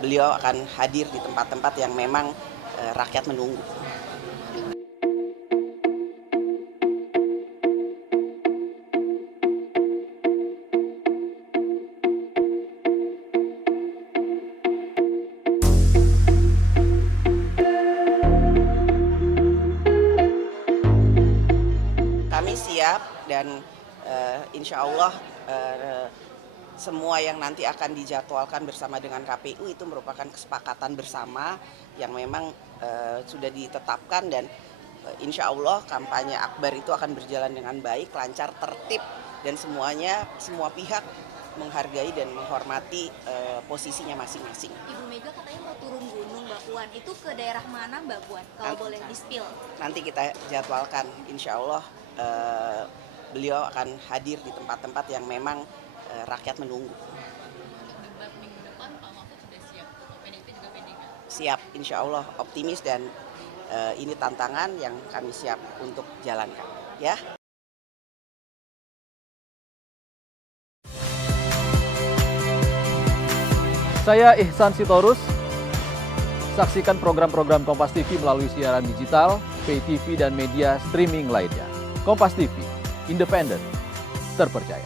beliau akan hadir di tempat-tempat yang memang rakyat menunggu. Kami siap dan insya Allah semua yang nanti akan dijadwalkan bersama dengan KPU itu merupakan kesepakatan bersama yang memang sudah ditetapkan dan insya Allah kampanye akbar itu akan berjalan dengan baik, lancar, tertib dan semua pihak menghargai dan menghormati posisinya masing-masing. Ibu Mega katanya mau turun gunung Mbak Puan, itu ke daerah mana Mbak Puan? Kalau boleh di-spill. Nanti kita jadwalkan, insya Allah beliau akan hadir di tempat-tempat yang memang rakyat menunggu. Untuk debat minggu depan Pak Mahfud sudah siap, PDIP juga pede kan? Siap, insya Allah optimis dan ini tantangan yang kami siap untuk jalankan. Ya. Saya Ihsan Sitorus. Saksikan program-program Kompas TV melalui siaran digital, pay TV dan media streaming lainnya. Kompas TV, independen, terpercaya.